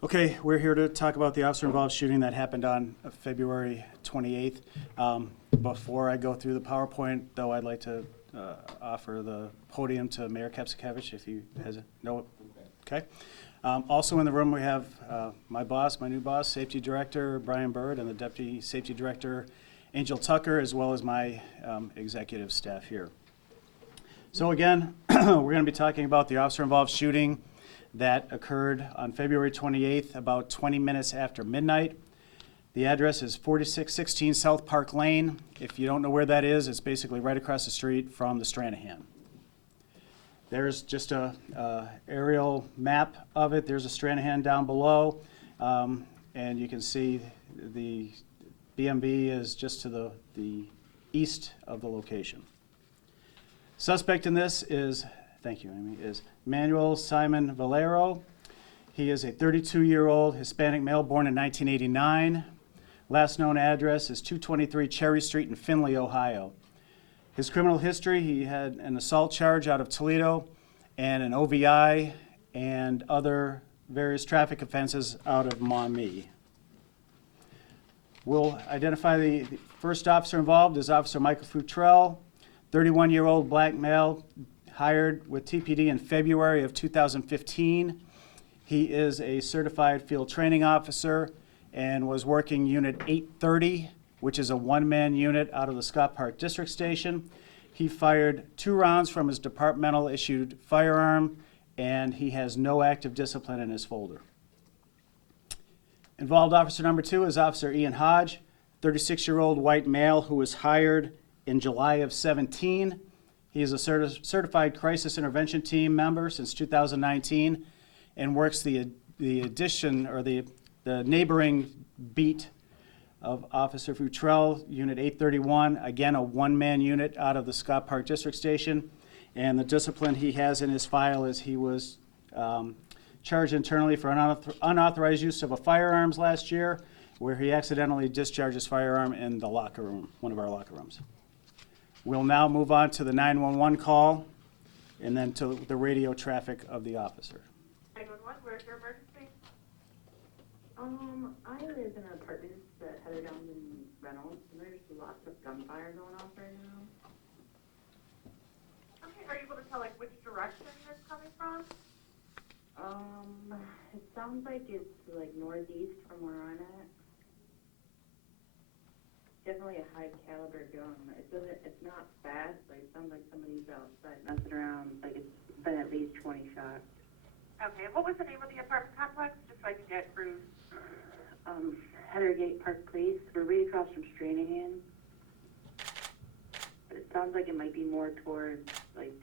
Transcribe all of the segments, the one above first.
Okay, we're here to talk about the officer-involved shooting that happened on February 28th. Before I go through the PowerPoint, though, I'd like to offer the podium to Mayor Kapsakevich if he has no. Okay. Also in the room we have my boss, my new boss, Safety Director Brian Bird, and the Deputy Safety Director Angel Tucker, as well as my executive staff here. So again, we're going to be talking about the officer-involved shooting that occurred on February 28th, about 20 minutes after midnight. The address is 4616 South Park Lane. If you don't know where that is, it's basically right across the street from the Stranahan. There's just a aerial map of it. There's a Stranahan down below, and you can see the BMV is just to the east of the location. Suspect in this is, thank you, Amy, is Manuel Simon Valero. He is a 32-year-old Hispanic male born in 1989. Last known address is 223 Cherry Street in Findlay, Ohio. His criminal history, he had an assault charge out of Toledo and an OVI and other various traffic offenses out of Maumee. We'll identify the first officer involved is Officer Michael Futrell, 31-year-old black male, hired with TPD in February of 2015. He is a certified field training officer and was working Unit 830, which is a one-man unit out of the Scott Park District Station. He fired 2 rounds from his departmental issued firearm, and he has no active discipline in his folder. Involved officer number 2 is Officer Ian Hodge, 36-year-old white male who was hired in July of 17. He is a certified crisis intervention team member since 2019 and works the addition or the neighboring beat of Officer Futrell, Unit 831, again a one-man unit out of the Scott Park District Station. And the discipline he has in his file is he was charged internally for unauthorized use of a firearms last year, where he accidentally discharged his firearm in the locker room, one of our locker rooms. We'll now move on to the 911 call and then to the radio traffic of the officer. 911, where's your emergency? I live in an apartment that Heather down in Reynolds, and there's lots of gunfire going off right now. Okay, are you able to tell like which direction it's coming from? It sounds like it's like northeast from where I'm at. Definitely a high caliber gun. It's not fast, like it sounds like somebody's outside messing around, like it's been at least 20 shots. Okay, what was the name of the apartment complex, just so I can get through? Heather Gate Park Place. We're right across from Stranahan. But it sounds like it might be more towards like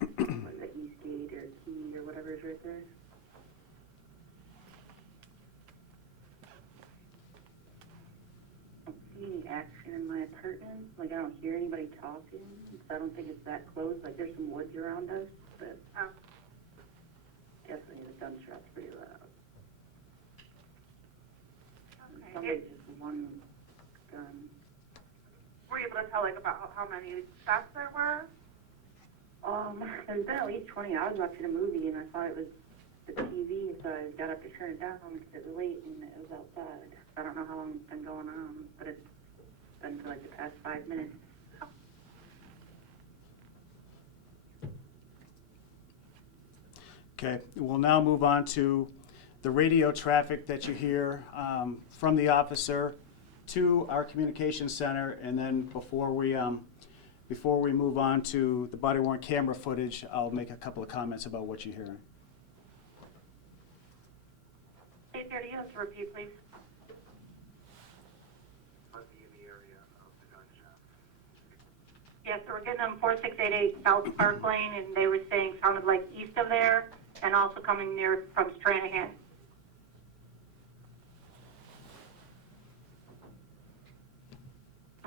what is it, Eastgate or Key or whatever is right there. Any action in my apartment. Like, I don't hear anybody talking, so I don't think it's that close. Like, there's some woods around us, but definitely the gunshot's pretty loud. Okay. Somebody just one gun. Were you able to tell like about how many shots there were? There's been at least 20. I was watching a movie and I thought it was the TV, so I got up to turn it down because it was late and it was outside. I don't know how long it's been going on, but it's been for like the past 5 minutes. Okay, we'll now move on to the radio traffic that you hear from the officer to our communications center, and then before we move on to the body-worn camera footage, I'll make a couple of comments about what you hear. 830, let's repeat, please. Must be in the area of the gunshot. Yes, so we're getting them 4688 South Park Lane, and they were saying sounded like east of there, and also coming near from Stranahan.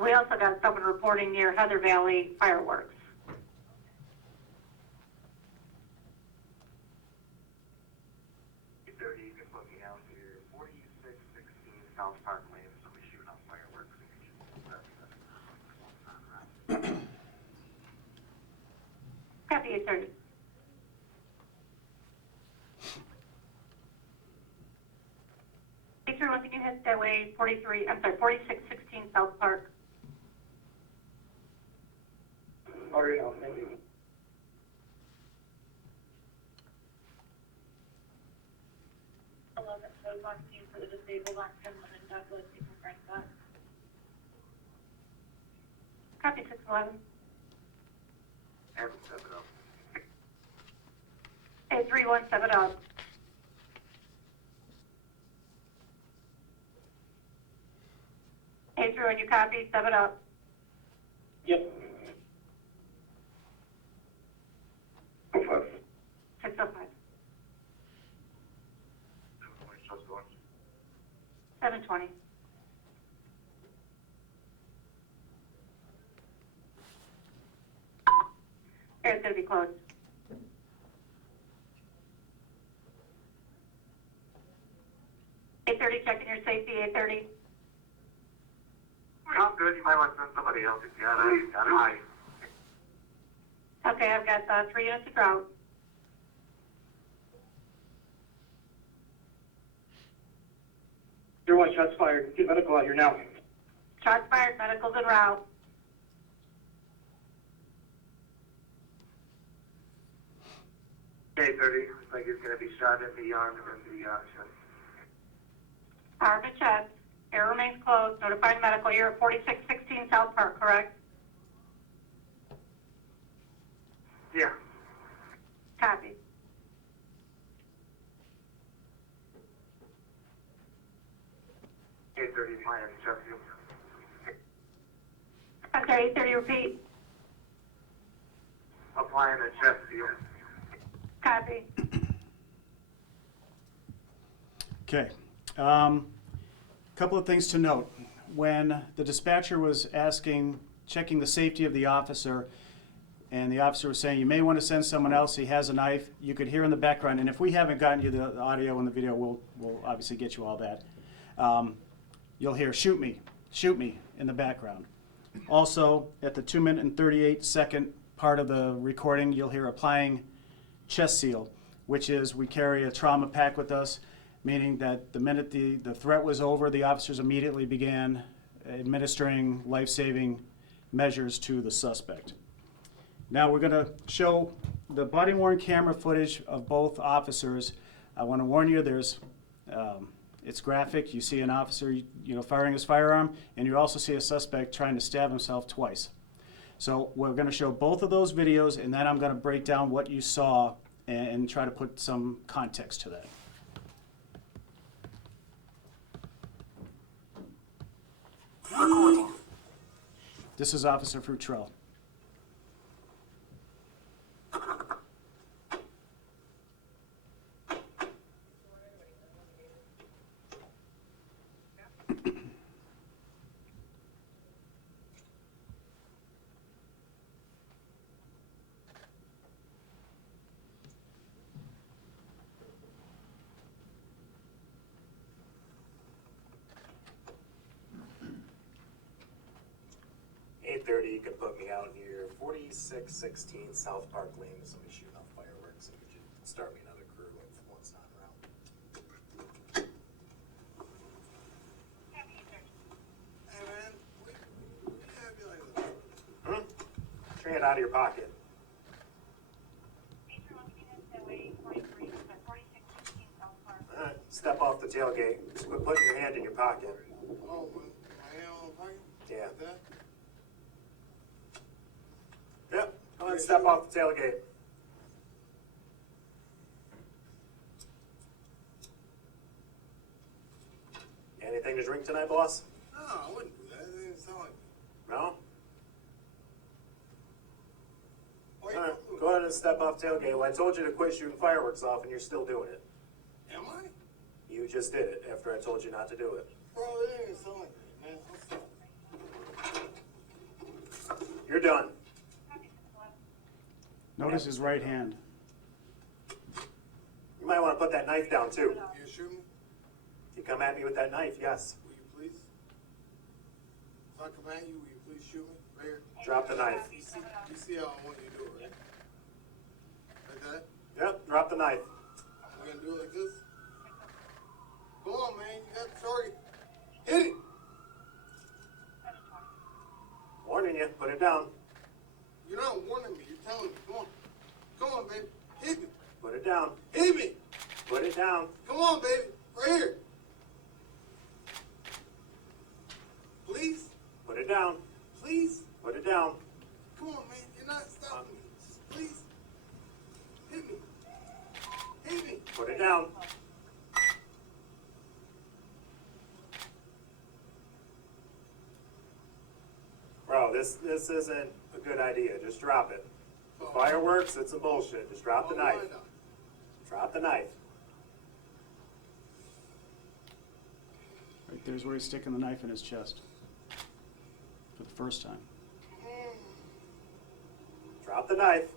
We also got someone reporting near Heather Valley fireworks. You can put me out here, 4616 South Park Lane, somebody shooting off fireworks. Copy, 830. can you hit Stairway 4616 South Park? Already out, thank you. For the disabled on Penland and Douglas, you can bring that. Copy 611. And 7 up. 831, 7 up. Hey, Drew, and you copy 7 up. Yep. 05. 605. 720, just going. 720. Air's gonna be closed. Checking your safety, 830. Sounds good, you might want to send somebody else if you got a high. Okay, I've got 3 units of drought. Your one, shots fired. Get medical out here now. Shots fired, medical's en route. Okay, 30, looks like he's gonna be shot in the arm and in the chest. Arm and chest. Air remains closed. Notifying medical. You're at 4616 South Park, correct? Yeah. Copy. Okay, 30, minus chest view. Okay, 830, repeat. Applying a chest view. Copy. Okay. Couple of things to note. When the dispatcher was checking the safety of the officer, and the officer was saying, you may want to send someone else, he has a knife, you could hear in the background, and if we haven't gotten you the audio and the video, we'll obviously get you all that. You'll hear, shoot me in the background. Also, at the 2-minute and 38-second part of the recording, you'll hear applying chest seal, which is we carry a trauma pack with us, meaning that the minute the threat was over, the officers immediately began administering life-saving measures to the suspect. Now we're going to show the body-worn camera footage of both officers. I want to warn you, it's graphic. You see an officer, firing his firearm, and you also see a suspect trying to stab himself twice. So we're going to show both of those videos, and then I'm going to break down what you saw and try to put some context to that. Recording. This is Officer Futrell. You can put me out here, 4616 South Park Lane. Somebody shooting off fireworks, and could you start me another crew if one's not around? Hey man, what you gotta be like this? Your hand out of your pocket. Alright, step off the tailgate. Just quit putting your hand in your pocket. Oh, my hand on the pocket? Yeah. Like that? Yep, go ahead and step off the tailgate. Anything to drink tonight, boss? No, I wouldn't do that. It didn't sound like me. No? Why you Alright, don't do go ahead and step off tailgate. Well, I told you to quit shooting fireworks off, and you're still doing it. it? Am I? You just did it after I told you not to do it. Bro, it didn't sound like me, man. I'm sorry. You're done. Notice his right hand. You might want to put that knife down, too. You shoot me? If you come at me with that knife, yes. Will you please? If I come at you, will you please shoot me? Right here. Drop the knife. You see how I want you to do it, right? Like that? Yep, drop the knife. We're gonna do it like this? Go on, man. You got the target. down. Come on, baby. Right here. Please? Put it down. Please? Put it down. Come on, man. You're not stopping me. Just please. Hit me. Hit me. Put it down. Bro, this isn't a good idea. Just drop it. Fireworks, it's some bullshit. Just drop the knife. Drop the knife. Right there's where he's sticking the knife in his chest. For the first time. Drop the knife.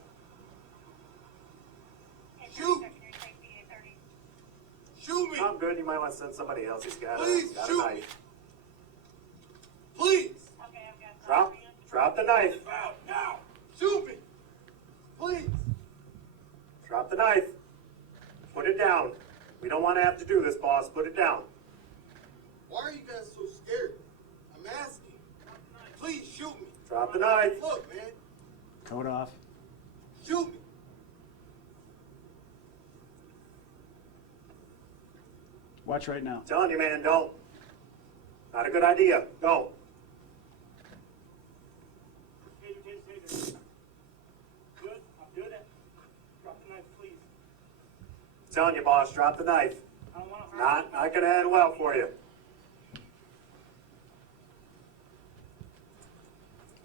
Shoot! Shoot me! I'm good. You might want to send somebody else. He's got Please, a shoot me. knife. Please! Drop the knife. Now! Shoot me! Please! Drop the knife. Put it down. We don't want to have to do this, boss. Put it down. Why are you guys so scared? I'm asking. Please shoot me. Drop the knife. Look, man. Coat off. Shoot me. Watch right now. Telling you, man, don't. Not a good idea. Go. Good, I'm doing it. Drop the knife, please. Telling you, boss, drop the knife. I don't want to hurt Not gonna end well for you.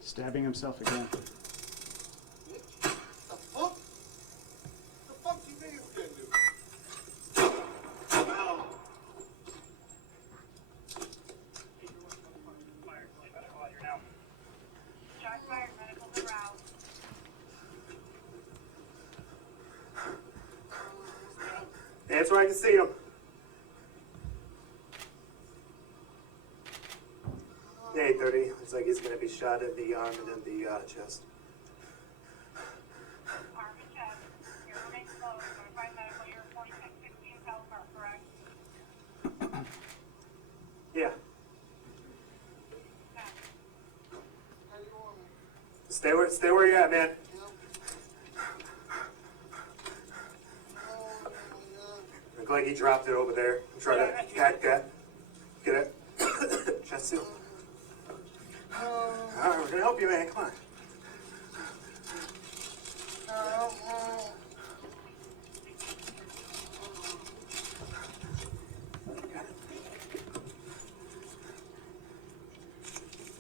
Stabbing himself again. The fuck? The fuck you think it's gonna do? Ow! Shots fired, medicals aroused. That's where I can see him. 8:30. Looks like he's gonna be shot in the arm and in the chest. Arm and chest. Your remains closed. Notified medical. You're 4616 South Park, correct? Yeah. Okay. How you want me? Stay where you're at, man. Oh, my Look like he dropped it over there. Try to get it. Chest seal. God. All right, we're gonna help you, man. Come on.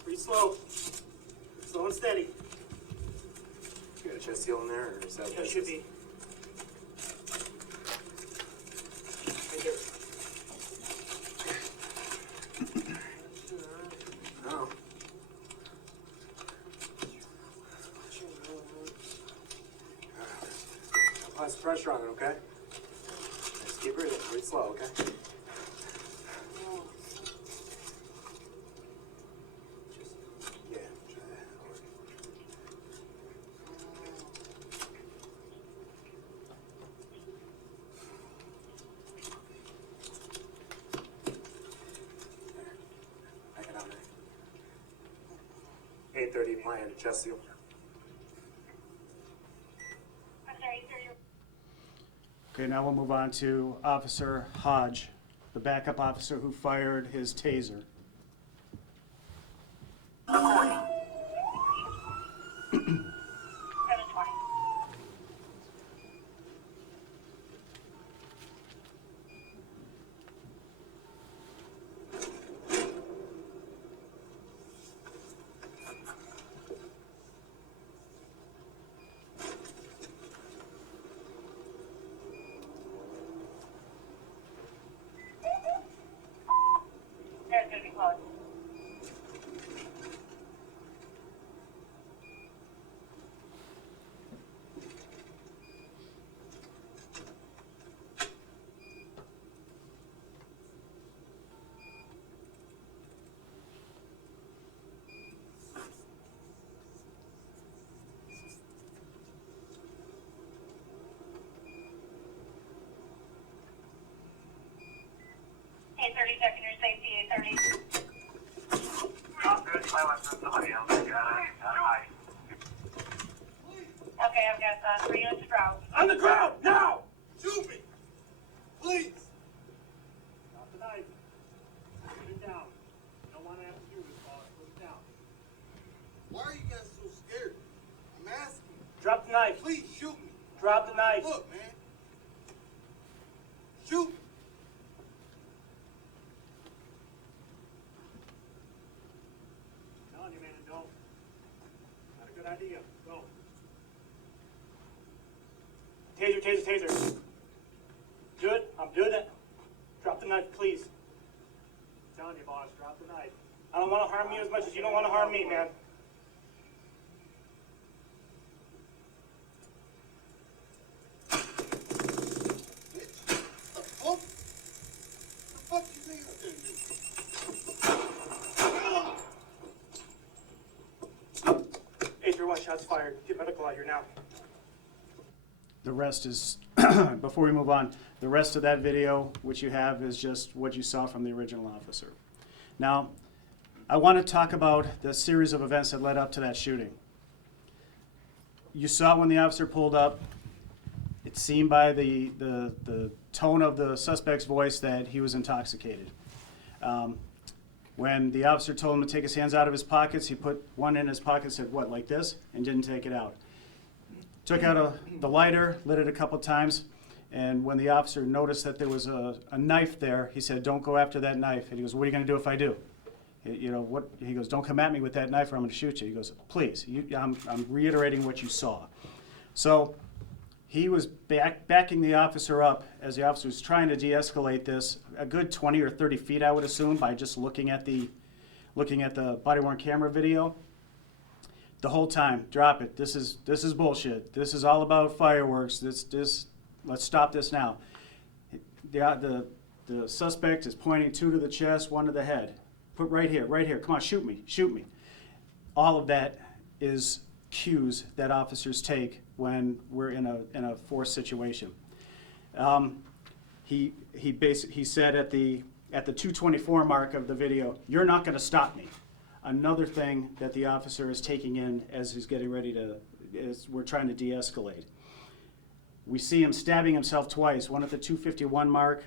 Pretty slow. Slow and steady. You got a chest seal in there, or is that? Yeah, it should be. Right there. No. Apply some pressure on it, okay? Just keep breathing. Breathe slow, okay? Yeah, try that. Back it on there. 8:30 plan, chest seal. Okay, now we'll move on to Officer Hodge, the backup officer who fired his taser. 720. There's gonna be close. Hey, 30 second, your safety, 830. I'm good. You might want to send somebody else. Hi. Okay, I've got 3 units of route. On the ground, now! Shoot me! Please! knife. Please shoot me. Drop the knife. Look, man. Shoot me. Telling you, man, don't. Not a good idea. Go. Taser, taser, taser. Good. I'm doing it. Drop the knife, please. I'm telling you, boss, drop the knife. I don't want to harm you as much as you don't want to harm me, man. The fuck? The fuck you think I'm gonna do? 831 shots fired. Get medical out here now. The rest is, before we move on, the rest of that video, which you have, is just what you saw from the original officer. Now, I want to talk about the series of events that led up to that shooting. You saw when the officer pulled up, it seemed by the tone of the suspect's voice that he was intoxicated. When the officer told him to take his hands out of his pockets, he put one in his pocket, said, what, like this? And didn't take it out. Took out the lighter, lit it a couple times, and when the officer noticed that there was a knife there, he said, don't go after that knife. And he goes, what are you going to do if I do? You know, what? He goes, don't come at me with that knife or I'm going to shoot you. He goes, please, I'm reiterating what you saw. So he was backing the officer up as the officer was trying to de-escalate this a good 20 or 30 feet, I would assume, by just looking at the body-worn camera video. The whole time, drop it. This is bullshit. This is all about fireworks. Let's stop this now. The suspect is pointing two to the chest, one to the head. Put right here. Come on, shoot me. All of that is cues that officers take when we're in a forced situation. He said at the 224 mark of the video, "You're not going to stop me." Another thing that the officer is taking in as he's getting ready as we're trying to de-escalate. We see him stabbing himself twice, one at the 251 mark,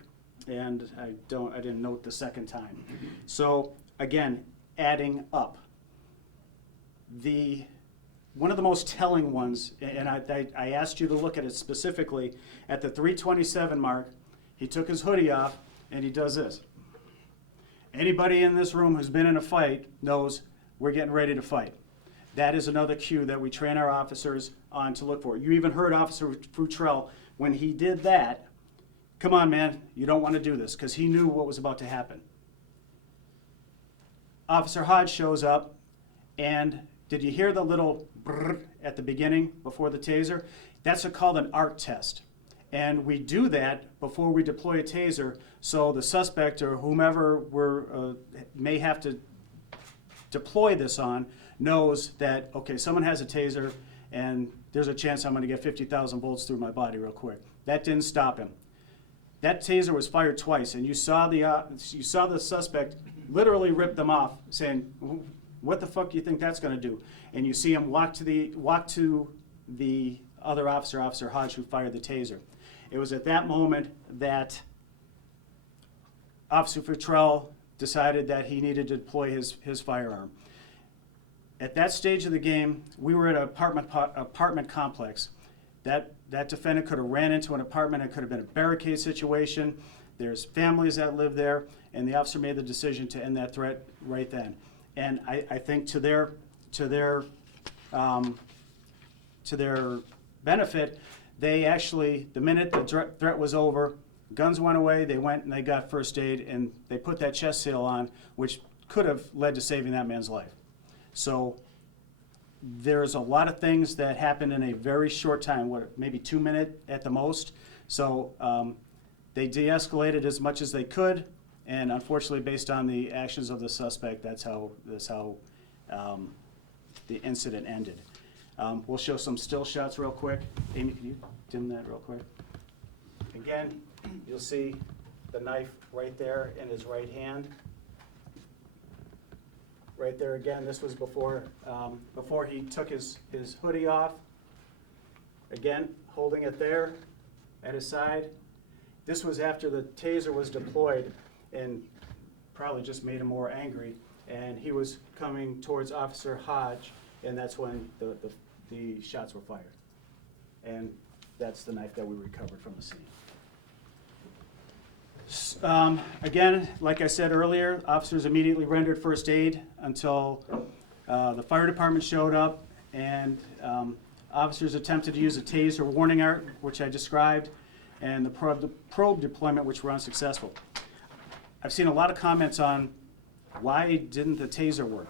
and I didn't note the second time. So again, adding up. One of the most telling ones, and I asked you to look at it specifically, at the 327 mark, he took his hoodie off and he does this. Anybody in this room who's been in a fight knows we're getting ready to fight. That is another cue that we train our officers on to look for. You even heard Officer Futrell, when he did that, come on, man, you don't want to do this, because he knew what was about to happen. Officer Hodge shows up, and did you hear the little brrr at the beginning before the taser? That's called an arc test. And we do that before we deploy a taser, so the suspect or whomever may have to deploy this on knows that, okay, someone has a taser and there's a chance I'm going to get 50,000 volts through my body real quick. That didn't stop him. That taser was fired twice, and you saw the suspect literally rip them off, saying, "What the fuck do you think that's going to do?" And you see him walk to the other officer, Officer Hodge, who fired the taser. It was at that moment that Officer Futrell decided that he needed to deploy his firearm. At that stage of the game, we were at an apartment complex. That defendant could have ran into an apartment. It could have been a barricade situation. There's families that live there, and the officer made the decision to end that threat right then. And I think to their benefit, they actually, the minute the threat was over, guns went away, they went and they got first aid, and they put that chest seal on, which could have led to saving that man's life. So there's a lot of things that happened in a very short time, maybe 2 minutes at the most. So they de-escalated as much as they could, and unfortunately, based on the actions of the suspect, that's how the incident ended. We'll show some still shots real quick. Amy, can you dim that real quick? Again, you'll see the knife right there in his right hand. Right there again, this was before he took his hoodie off. Again, holding it there at his side. This was after the taser was deployed and probably just made him more angry. And he was coming towards Officer Hodge, and that's when the shots were fired. and that's the knife that we recovered from the scene. Again, like I said earlier, officers immediately rendered first aid until the fire department showed up, and officers attempted to use a taser warning arc, which I described, and the probe deployment, which were unsuccessful. I've seen a lot of comments on why didn't the taser work.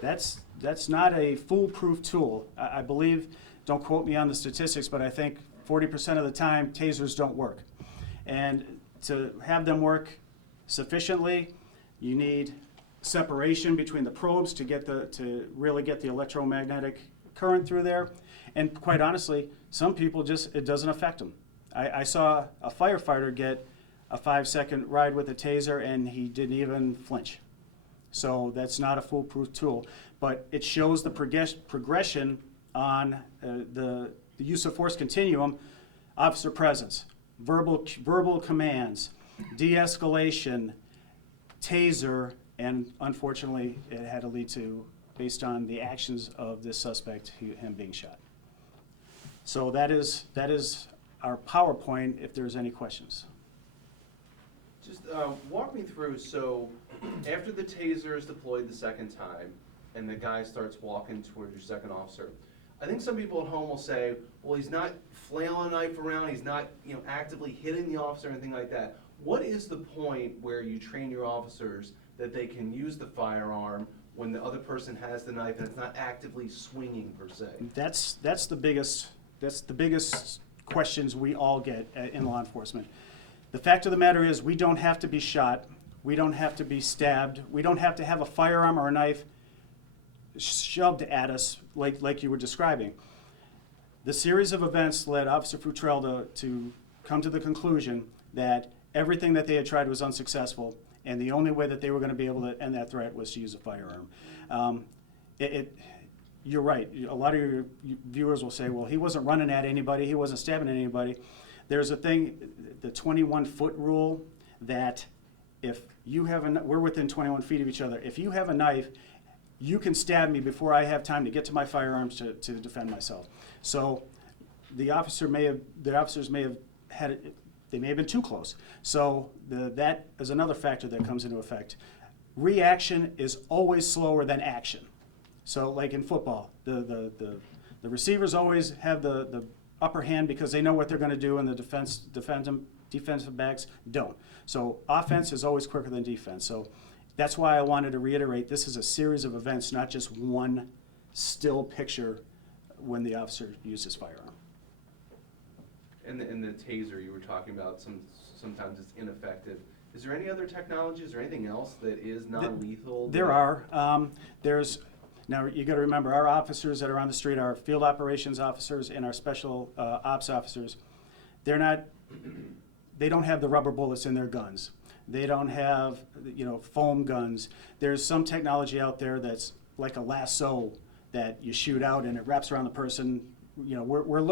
That's not a foolproof tool. I believe, don't quote me on the statistics, but I think 40% of the time tasers don't work. And to have them work sufficiently, you need separation between the probes to really get the electromagnetic current through there. And quite honestly, some people it doesn't affect them. I saw a firefighter get a 5-second ride with a taser and he didn't even flinch. So that's not a foolproof tool, but it shows the progression on the use of force continuum: officer presence, verbal commands, de-escalation, taser, and unfortunately it had to lead to, based on the actions of this suspect, him being shot. So that is our PowerPoint, if there's any questions. Just walk me through, so after the taser is deployed the second time and the guy starts walking towards your second officer, I think some people at home will say, well, he's not flailing a knife around, he's not actively hitting the officer or anything like that. What is the point where you train your officers that they can use the firearm when the other person has the knife and it's not actively swinging per se? That's the biggest questions we all get in law enforcement. The fact of the matter is, we don't have to be shot, we don't have to be stabbed, we don't have to have a firearm or a knife shoved at us like you were describing. The series of events led Officer Futrell to come to the conclusion that everything that they had tried was unsuccessful, and the only way that they were going to be able to end that threat was to use a firearm. You're right. A lot of your viewers will say, well, he wasn't running at anybody, he wasn't stabbing anybody. There's a thing, the 21-foot rule, that if you have we're within 21 feet of each other. If you have a knife, you can stab me before I have time to get to my firearms to defend myself. So the officers may have had it, they may have been too close. So that is another factor that comes into effect. Reaction is always slower than action. So like in football, the receivers always have the upper hand because they know what they're going to do, and the defensive backs don't. So offense is always quicker than defense. So that's why I wanted to reiterate, this is a series of events, not just one still picture when the officer uses firearm. And the taser you were talking about, sometimes it's ineffective. Is there any other technology? Is there anything else that is non-lethal? There are. Now you got to remember, our officers that are on the street, our field operations officers and our special ops officers, they don't have the rubber bullets in their guns. They don't have foam guns. There's some technology out there that's like a lasso that you shoot out and it wraps around the person. We're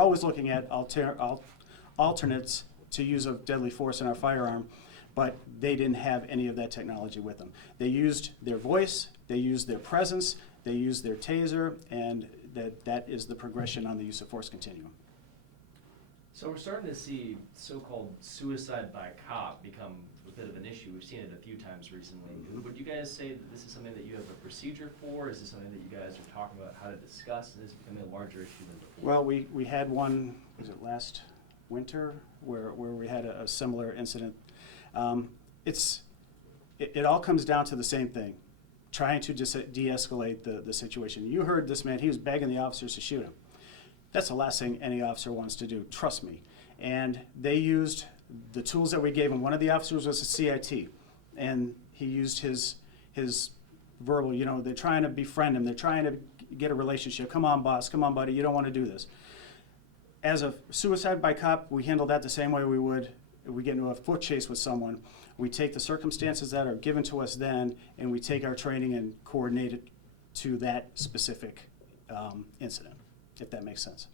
always looking at alternates to use of deadly force in our firearm, but they didn't have any of that technology with them. They used their voice, they used their presence, they used their taser, and that is the progression on the use of force continuum. So we're starting to see so-called suicide by cop become a bit of an issue. We've seen it a few times recently. Would you guys say that this is something that you have a procedure for? Is this something that you guys are talking about how to discuss? Is this becoming a larger issue than before? Well, we had one, was it last winter, where we had a similar incident. It all comes down to the same thing, trying to de-escalate the situation. You heard this man, he was begging the officers to shoot him. That's the last thing any officer wants to do, trust me. And they used the tools that we gave him. One of the officers was a CIT, and he used his verbal, they're trying to befriend him, they're trying to get a relationship. Come on, boss, come on, buddy, you don't want to do this. As a suicide by cop, we handle that the same way we would if we get into a foot chase with someone. We take the circumstances that are given to us then, and we take our training and coordinate it to that specific incident, if that makes sense.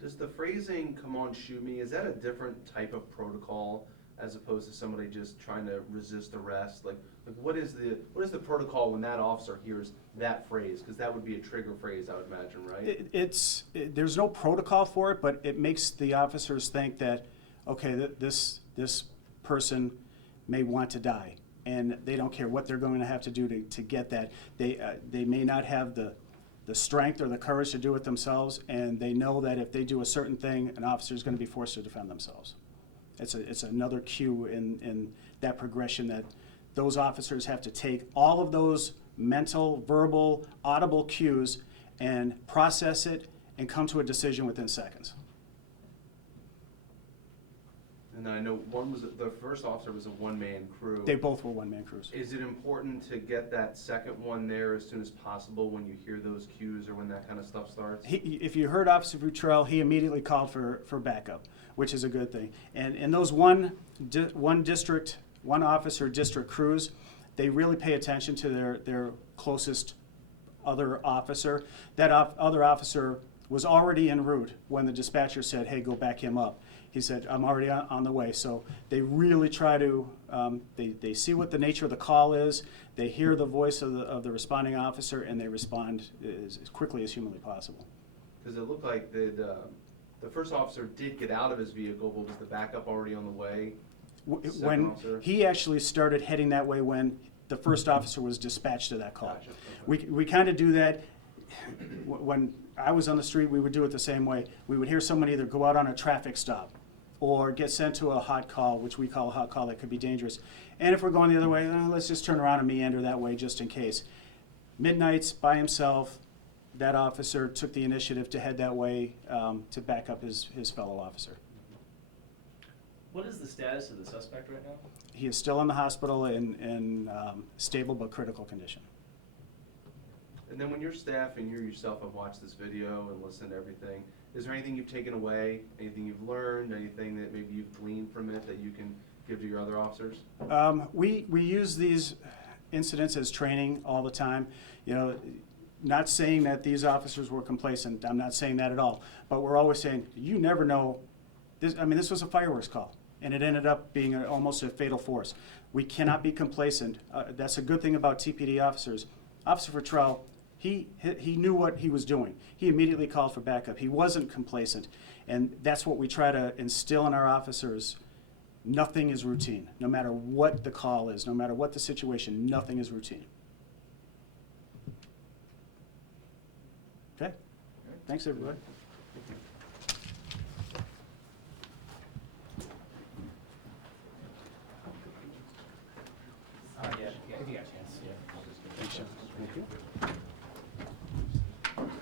Does the phrasing, come on, shoot me, is that a different type of protocol as opposed to somebody just trying to resist arrest? Like what is the protocol when that officer hears that phrase? Because that would be a trigger phrase, I would imagine, right? There's no protocol for it, but it makes the officers think that, okay, this person may want to die, and they don't care what they're going to have to do to get that. They may not have the strength or the courage to do it themselves, and they know that if they do a certain thing, an officer is going to be forced to defend themselves. It's another cue in that progression that those officers have to take all of those mental, verbal, audible cues and process it and come to a decision within seconds. And then I know the first officer was a one-man crew. They both were one-man crews. Is it important to get that second one there as soon as possible when you hear those cues or when that kind of stuff starts? If you heard Officer Futrell, he immediately called for backup, which is a good thing. And in those one officer district crews, they really pay attention to their closest other officer. That other officer was already en route when the dispatcher said, hey, go back him up. He said, I'm already on the way. So they really try to, they see what the nature of the call is, they hear the voice of the responding officer, and they respond as quickly as humanly possible. Because it looked like the first officer did get out of his vehicle, but was the backup already on the way? When he actually started heading that way when the first officer was dispatched to that call. Gotcha. Okay. We kind of do that. When I was on the street, we would do it the same way. We would hear someone either go out on a traffic stop or get sent to a hot call, which we call a hot call that could be dangerous. And if we're going the other way, let's just turn around and meander that way just in case. Midnights, by himself, that officer took the initiative to head that way to back up his fellow officer. What is the status of the suspect right now? He is still in the hospital in stable but critical condition. And then when your staff and you yourself have watched this video and listened to everything, is there anything you've taken away, anything you've learned, anything that maybe you've gleaned from it that you can give to your other officers? We use these incidents as training all the time. You know, not saying that these officers were complacent. I'm not saying that at all. But we're always saying, you never know. This was a fireworks call, and it ended up being almost a fatal force. We cannot be complacent. That's a good thing about TPD officers. Officer Futrell, he knew what he was doing. He immediately called for backup. He wasn't complacent, and that's what we try to instill in our officers. Nothing is routine. No matter what the call is, no matter what the situation, nothing is routine. Okay? Thanks, everybody. Yeah, if you got a chance. Thanks, Sean. Thank you.